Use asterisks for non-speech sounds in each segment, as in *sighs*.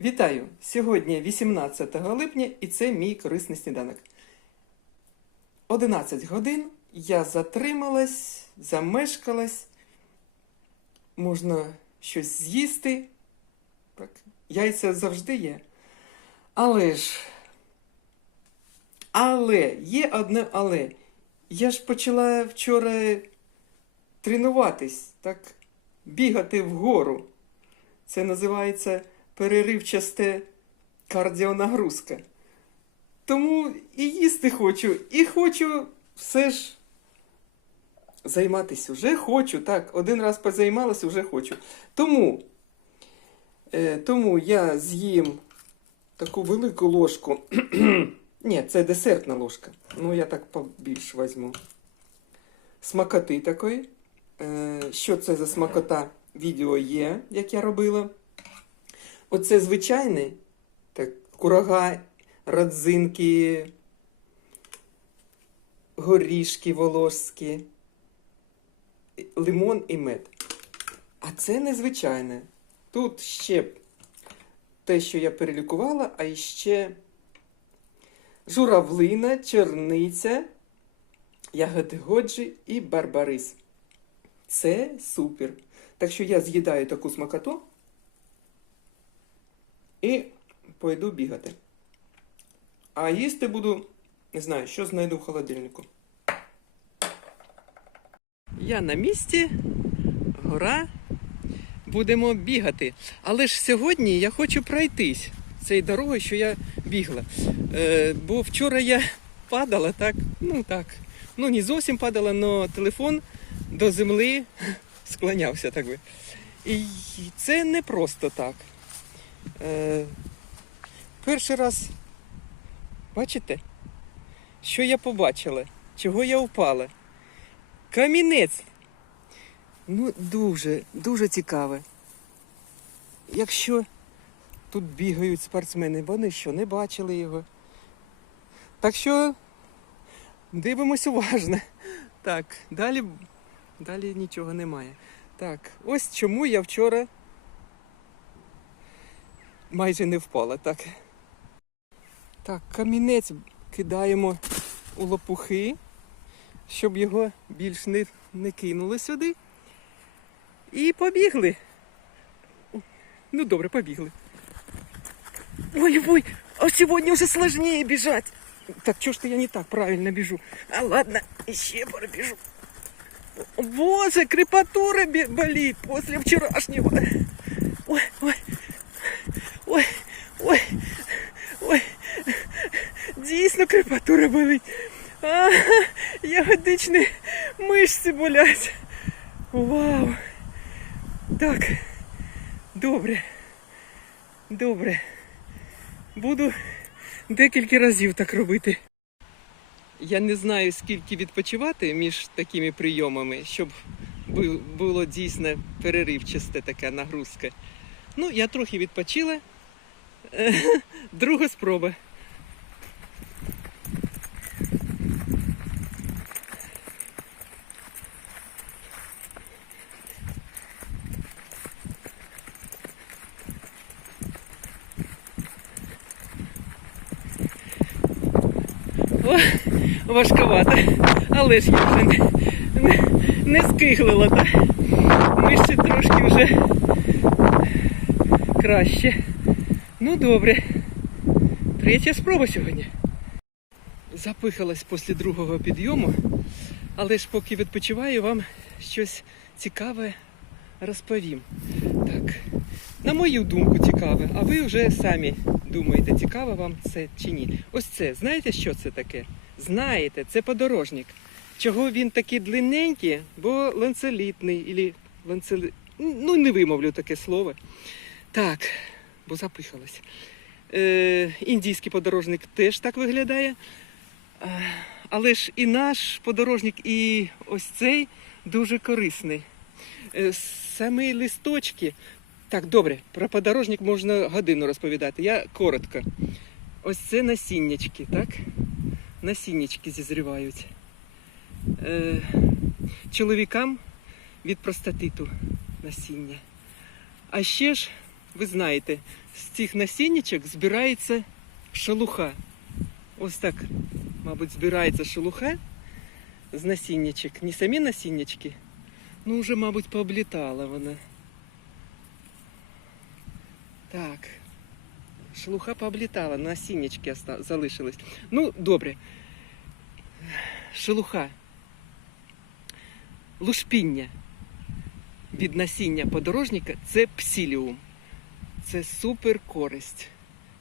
Вітаю! Сьогодні 18 липня і це мій корисний сніданок. 11 годин я затрималась, замешкалась. Можна щось з'їсти. Так, яйця завжди є. Але ж. Але є одне але. Я ж почала вчора тренуватись, так, бігати вгору. Це називається переривчасте кардіонагрузка. Тому і їсти хочу, і хочу все ж займатися. Вже хочу, так. Один раз позаймалася, вже хочу. Тому, е, тому я з'їм таку велику ложку. *clears throat* Ні, це десертна ложка. Ну, я так побільш візьму. Смакоти такої. Е, що це за смакота? Відео є, як я робила. Оце звичайний, так, курага, родзинки, горішки волошські, лимон і мед. А це незвичайне. Тут ще те, що я перелікувала, а ще журавлина, черниця, ягоди годжі і барбарис. Це супер. Так що я з'їдаю таку смакоту і пойду бігати. А їсти буду, не знаю, що знайду в холодильнику. Я на місці, гора. Будемо бігати. Але ж сьогодні я хочу пройтись цією дорогою, що я бігла. Е, бо вчора я падала так, ну так. Ну, не зовсім падала, але телефон до землі склонявся так би. І це не просто так. Е, перший раз, бачите, що я побачила, чого я впала? Камінець. Ну, дуже, дуже цікаве. Якщо тут бігають спортсмени, вони що, не бачили його. Так що дивимось уважно. Так, далі, далі нічого немає. Так, ось чому я вчора майже не впала, так. Так, камінець кидаємо у лопухи, щоб його більш не, не кинули сюди. І побігли. Ну добре, побігли. Ой-ой, а сьогодні вже сложнее бежать. Так что ж то я не так правильно бежу? А ладно, еще пробежу. Боже, крепатура бе- болит после вчерашнего. Ой, ой, ой, ой, ой. Дійсно крепатура болить. А, ягодичні мишці болять. Вау. Так. Добре. Добре. Буду декілька разів так робити. Я не знаю, скільки відпочивати між такими прийомами, щоб було дійсно переривчасте така нагрузка. Ну, я трохи відпочила. *laughs* Друга спроба. О, важковато. Але ж я вже не, не, не скиглила, так? Мишці трошки вже краще. Ну добре. Третя спроба сьогодні. Запихалась після другого підйому, але ж поки відпочиваю, вам щось цікаве розповім. Так, на мою думку, цікаве, а ви вже самі думаєте, цікаво вам це чи ні. Ось це, знаєте, що це таке? Знаєте, це подорожник. Чого він такий длинненький, бо ланцелітний, ілі ланцели... ну не вимовлю таке слово. Так, бо запихалась. Е, індійський подорожник теж так виглядає. Е, Але ж і наш подорожник, і ось цей дуже корисний. Е, Самі листочки. Так, добре, про подорожник можна годину розповідати. Я коротко. Ось це насіннячки, так? Насіннячки зізрівають. Е, чоловікам від простатиту насіння. А ще ж ви знаєте, з цих насіннячок збирається шелуха. Ось так, мабуть, збирається шелуха з насіннячок. Не самі насіннячки, ну вже, мабуть, пооблітала вона. Так. Шелуха пооблітала, насіннячки залишились. Ну, добре. Шелуха. Лушпіння від насіння подорожника це псіліум. Це супер користь.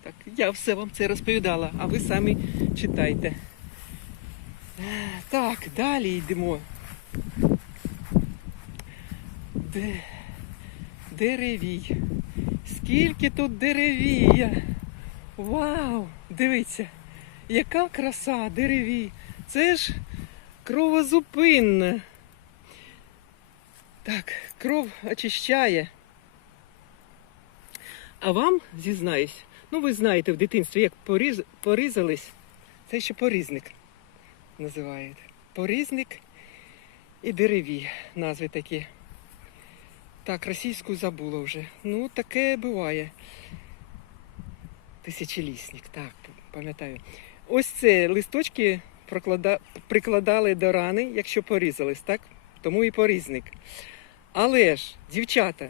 Так, я все вам це розповідала, а ви самі читайте. Так, далі йдемо. Де... Деревій. Скільки тут деревія. Вау! Дивіться, яка краса деревій. Це ж кровозупинна. Так, кров очищає. А вам зізнаюсь, ну ви знаєте в дитинстві, як поріз... порізались, це ще порізник називають. Порізник і дереві, назви такі. Так, російську забула вже. Ну, таке буває. Тисячолісник, так, пам'ятаю. Ось це листочки проклада... прикладали до рани, якщо порізались, так? Тому і порізник. Але ж, дівчата,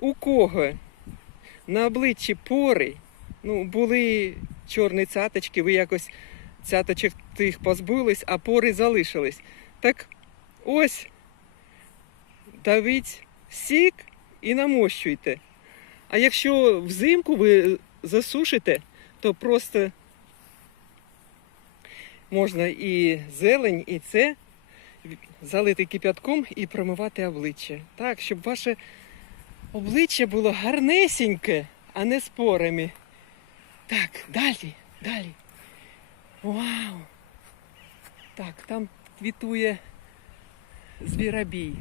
у кого на обличчі пори, ну, були чорні цяточки, ви якось цяточок тих позбулись, а пори залишились. Так ось давіть сік і намощуйте. А якщо взимку ви засушите, то просто можна і зелень, і це залити кип'ятком і промивати обличчя. Так, щоб ваше обличчя було гарнесіньке, а не з порами. Так, далі, далі. Вау! Так, там квітує звіробій.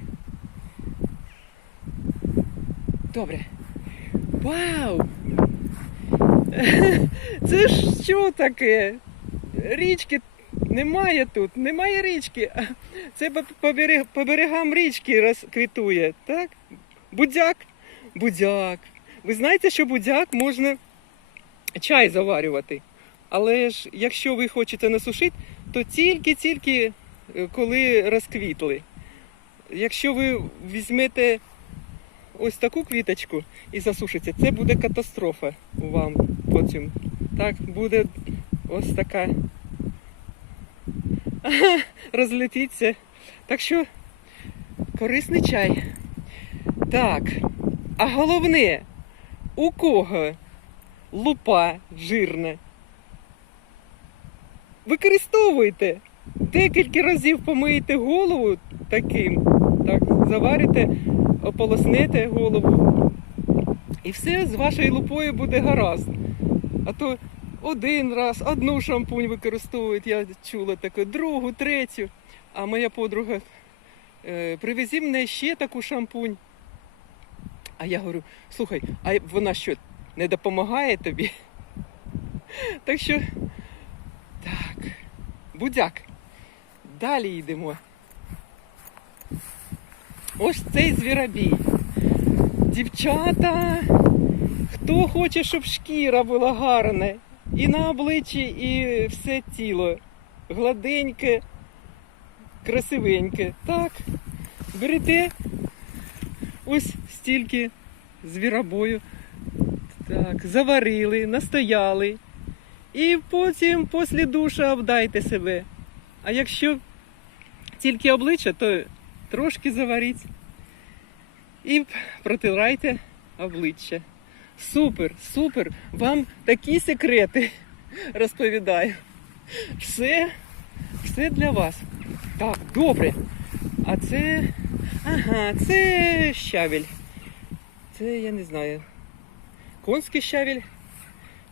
Добре. Вау! *laughs* Це ж що таке? Річки немає тут, немає річки. Це по берегам річки розквітує, так? Будяк. Будяк. Ви знаєте, що будяк можна чай заварювати. Але ж якщо ви хочете насушити, то тільки-тільки е, коли розквітли. Якщо ви візьмете ось таку квіточку і засушите, це буде катастрофа вам потім. Так, буде ось така *laughs* розлетіться. Так що корисний чай. Так, а головне, у кого лупа жирна? Використовуйте. Декілька разів помиєте голову таким, так, заварите, ополоснете голову. І все з вашою лупою буде гаразд. А то один раз, одну шампунь використовують, я чула таке, другу, третю. А моя подруга е, привези мене ще таку шампунь. А я говорю, слухай, а вона що, не допомагає тобі? *laughs* Так що, так, будяк. Далі йдемо. Ось цей звіробій. Дівчата, хто хоче, щоб шкіра була гарна, і на обличчі, і все тіло. Гладеньке, красивеньке. Так, берете ось стільки звіробою. Так, заварили, настояли. І потім після душа обдайте себе. А якщо тільки обличчя, то трошки заваріть і протирайте обличчя. Супер, супер! Вам такі секрети розповідаю. Все, все для вас. Так, добре. А це. Ага, це щавель. Це я не знаю. Конський щавель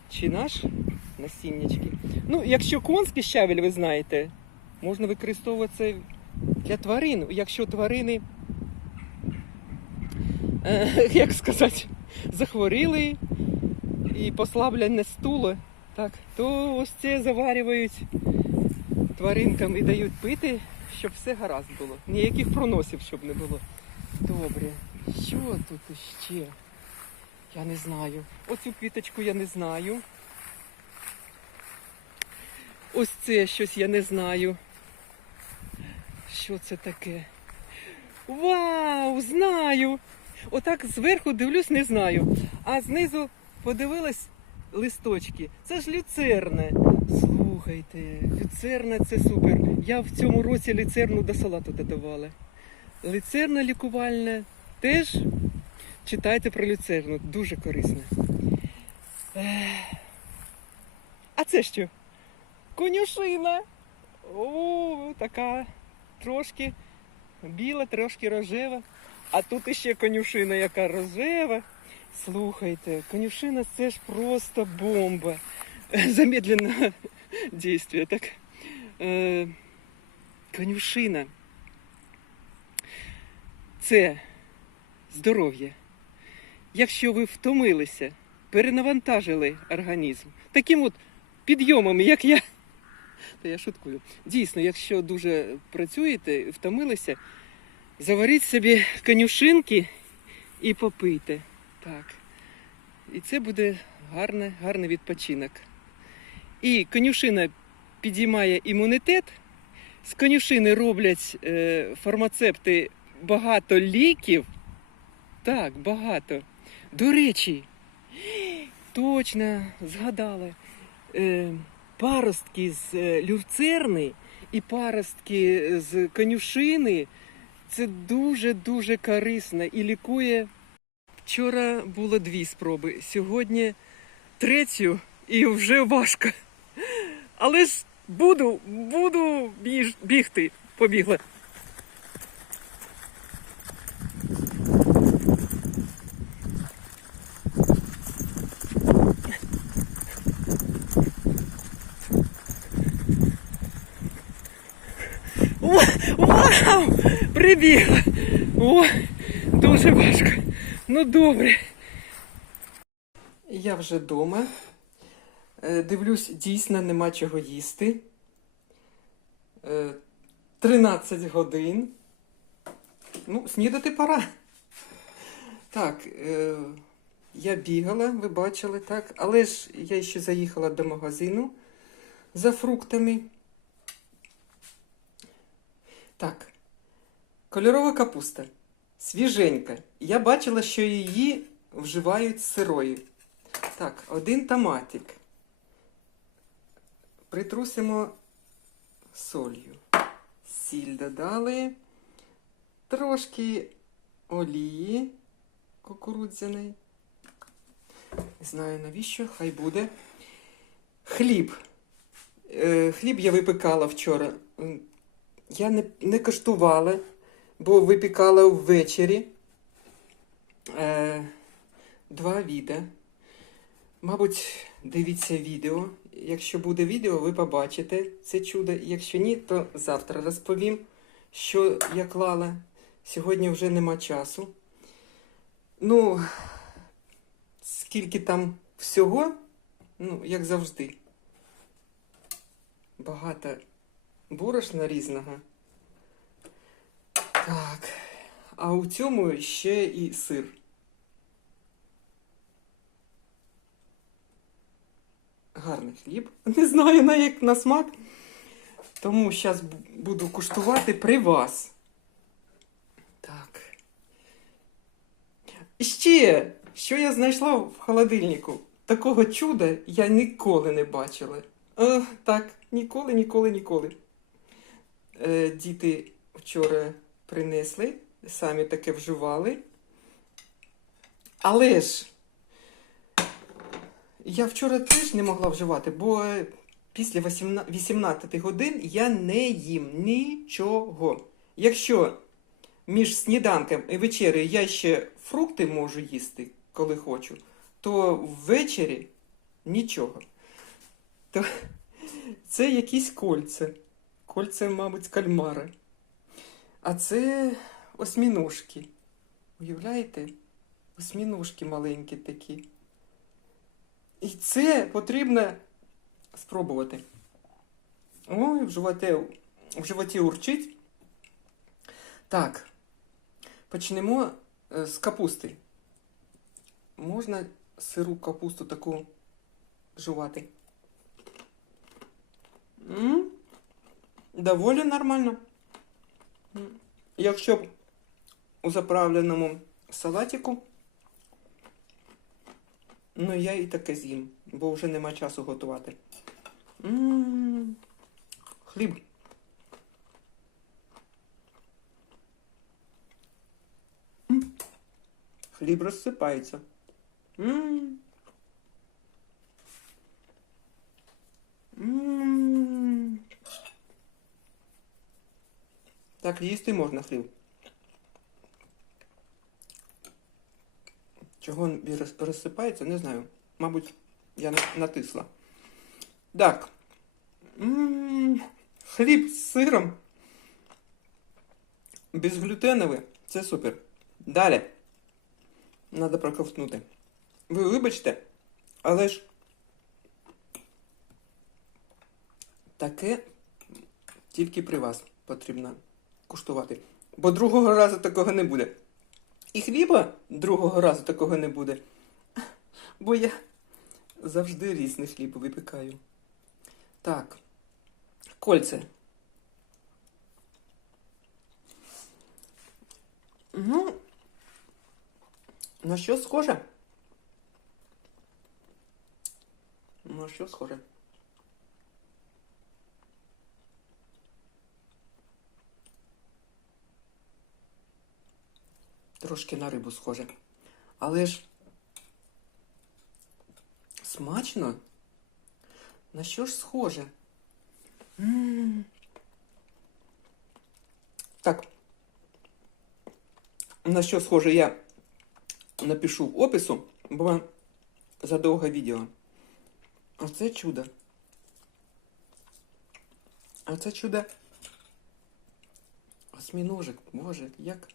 чи наш насіннячки. Ну, якщо конський щавель, ви знаєте, можна використовувати це для тварин. Якщо тварини, е, *laughs* як сказати, захворіли і послаблення стуло, так, то ось це заварюють тваринкам і дають пити, щоб все гаразд було. Ніяких проносів, щоб не було. Добре. Що тут ще? Я не знаю. Оцю квіточку я не знаю. Ось це щось я не знаю. Що це таке? Вау, знаю! Отак зверху дивлюсь, не знаю. А знизу подивилась листочки. Це ж люцерна. Слухайте, люцерна це супер. Я в цьому році люцерну до салату додавала. Люцерна лікувальна теж читайте про люцерну, дуже корисна. А це що? Конюшина. О, така трошки біла, трошки рожева. А тут іще конюшина, яка рожева. Слухайте, конюшина це ж просто бомба. Замедленного действия. Так, е, конюшина. Це здоров'я. Якщо ви втомилися, перенавантажили організм таким от підйомами, як я. Та я шуткую. Дійсно, якщо дуже працюєте, втомилися, заваріть собі конюшинки і попийте. Так. І це буде гарне, гарний відпочинок. І конюшина підіймає імунітет. З конюшини роблять е, фармацепти багато ліків. Так, багато. До речі, точно згадали. Е, паростки з е, люцерни і паростки з конюшини це дуже-дуже корисно і лікує. Вчора було дві спроби, сьогодні третю і вже важко. Але ж буду, буду біж, бігти. Побігла. Вау! Прибігла! О, дуже важко. Ну добре. Я вже вдома. Е, Дивлюсь, дійсно нема чого їсти. Е, 13 годин. Ну, снідати пора. Так, е, я бігала, ви бачили, так. Але ж я ще заїхала до магазину за фруктами. Так, кольорова капуста. Свіженька. Я бачила, що її вживають сирою. Так, один томатик. Притрусимо солью. Сіль додали. Трошки олії кукурудзяної. Не знаю навіщо, хай буде. Хліб. Е, хліб я випекала вчора. Я не, не коштувала, бо випікала ввечері. Е, два віда. Мабуть, дивіться відео. Якщо буде відео, ви побачите це чудо. Якщо ні, то завтра розповім, що я клала. Сьогодні вже нема часу. Ну, скільки там всього, ну, як завжди. Багато борошна різного. Так. А у цьому ще і сир. Гарний хліб. *laughs* Не знаю на як на смак. Тому зараз буду куштувати при вас. Так. Ще, що я знайшла в холодильнику? Такого чуда я ніколи не бачила. Е, так, ніколи, ніколи, ніколи. Е, діти вчора принесли, самі таке вживали. Але ж я вчора теж не могла вживати, бо е, після 18 18 годин я не їм нічого. Якщо між сніданком і вечерею я ще фрукти можу їсти, коли хочу, то ввечері нічого. То це якісь кольця. Кольця, мабуть, з кальмара. А це осьміножки. Уявляєте? Осьміножки маленькі такі. Це потрібно спробувати. Ой, в животі, в животі урчить. Так, почнемо е, з капусти. можна сиру капусту таку жувати. м Доволі нормально. М. Якщо б у заправленому салатику, ну я і таке з'їм, бо вже нема часу готувати. м Хліб. М. Хліб розсипається. м м Так, їсти можна хліб. Чого він роз- розсипається, не знаю. Мабуть, я натисла. Так. м Хліб з сиром. Безглютеновий. Це супер. Далі. Надо проковтнути. Ви вибачте, але ж таке тільки при вас потрібно куштувати. Бо другого разу такого не буде. І хліба другого разу такого не буде. Бо я завжди різний хліб випікаю. Так. Кольце. Ну, на що схоже? На що схоже? Трошки на рибу схоже. Але ж смачно? На що ж схоже? м Так. На що схоже я напишу в опису, бо задовго відео. Оце чудо. Оце чудо. Осьміножик, боже, як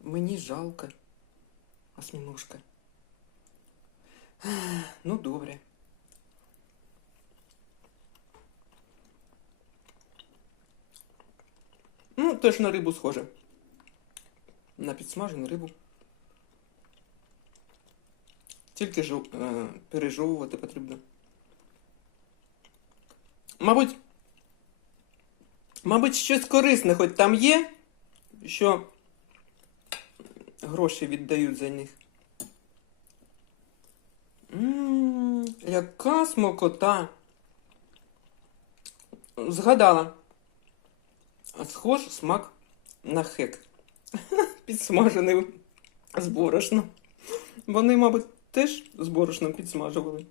мені жалко. Осьміножка. *sighs* Ну, добре. Ну, теж на рибу схоже. На підсмажену рибу. Тільки жов... е, пережовувати потрібно. Мабуть, мабуть, щось корисне хоч там є, що гроші віддають за них. Ммм, яка смокота. Згадала. Схож смак на хек. *laughs* Підсмажений з борошном. Вони, мабуть, теж з борошном підсмажували.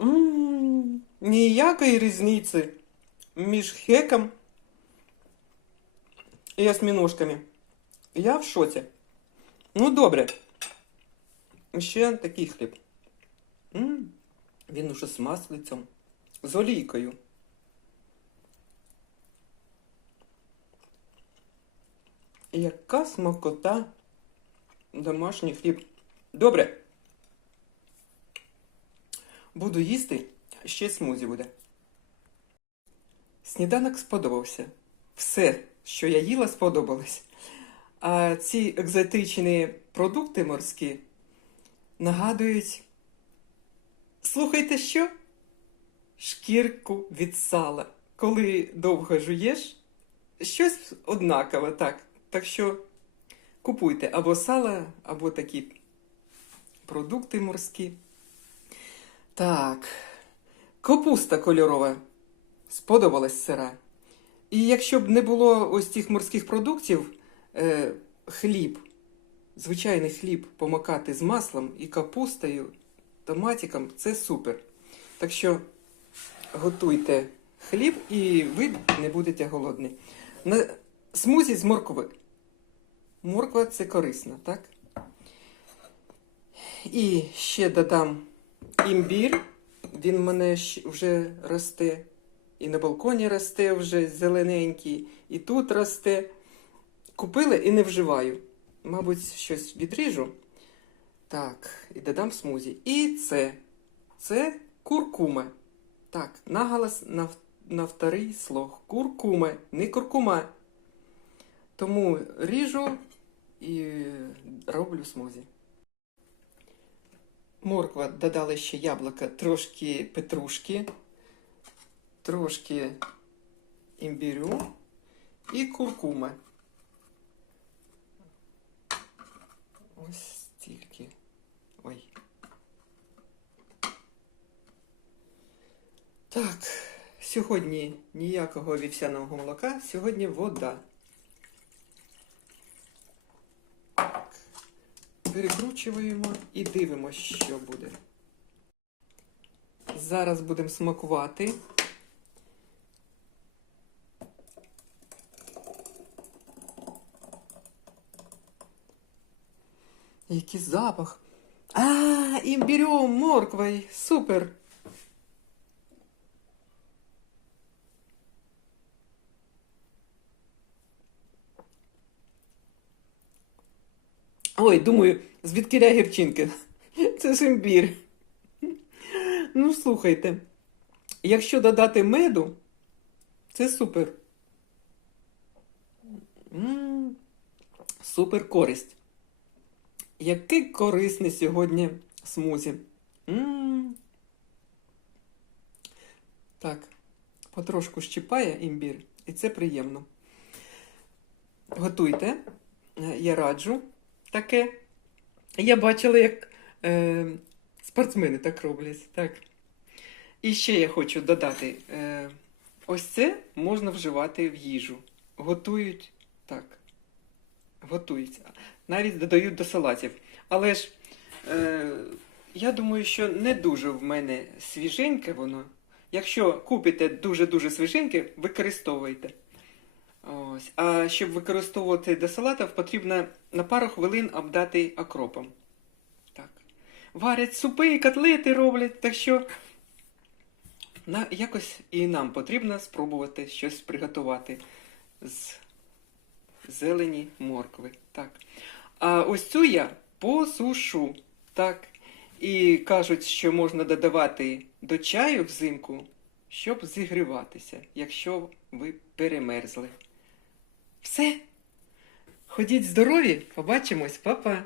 М, Ніякої різниці між хеком і осьміножками. Я в шоці. Ну, добре. Ще такий хліб. М, Він уже з маслицем, з олійкою. Яка смакота домашній хліб. Добре. Буду їсти, ще смузі буде. Сніданок сподобався. Все, що я їла, сподобалось. А ці екзотичні продукти морські нагадують. Слухайте що? Шкірку від сала. Коли довго жуєш, щось однакове, так. Так що купуйте або сало, або такі продукти морські. Так, капуста кольорова. Сподобалась сира. І якщо б не було ось цих морських продуктів, е, хліб, звичайний хліб помакати з маслом і капустою, томатиком, це супер. Так що готуйте хліб і ви не будете голодні. На смузі з моркви. Морква це корисно, так? І ще додам імбір. Він в мене вже росте. І на балконі росте вже зелененький, і тут росте. Купила і не вживаю. Мабуть, щось відріжу. Так, і додам смузі. І це. Це куркума. Так, наголос на, на вторий слог. Куркума, не куркума. Тому ріжу і роблю смузі. Морква додали ще яблука, трошки петрушки, трошки імбірю і куркуми. Ось стільки. Ой. Так, сьогодні ніякого вівсяного молока, сьогодні вода. Так. Перекручуємо і дивимося, що буде. Зараз будемо смакувати. Який запах. А, імбірем, морквою. Супер. Ой, думаю, звідки гірчинки? *laughs* Це ж імбір. Ну, слухайте, якщо додати меду, це супер. М, Супер користь. Який корисний сьогодні смузі. М. Так, потрошку щипає імбір, і це приємно. Готуйте, Е, я раджу таке. Я бачила, як е, спортсмени так роблять. Так. І ще я хочу додати: е, ось це можна вживати в їжу. Готують так. Готують. Навіть додають до салатів. Але ж е, я думаю, що не дуже в мене свіженьке воно. Якщо купите дуже-дуже свіженьке, використовуйте. Ось. А щоб використовувати до салатів, потрібно на пару хвилин обдати окропом. Так. Варять супи котлети роблять, так що на, якось і нам потрібно спробувати щось приготувати з зелені моркви. Так. А ось цю я посушу. Так. І кажуть, що можна додавати до чаю взимку, щоб зігріватися, якщо ви перемерзли. Все. Ходіть здорові, побачимось, па-па.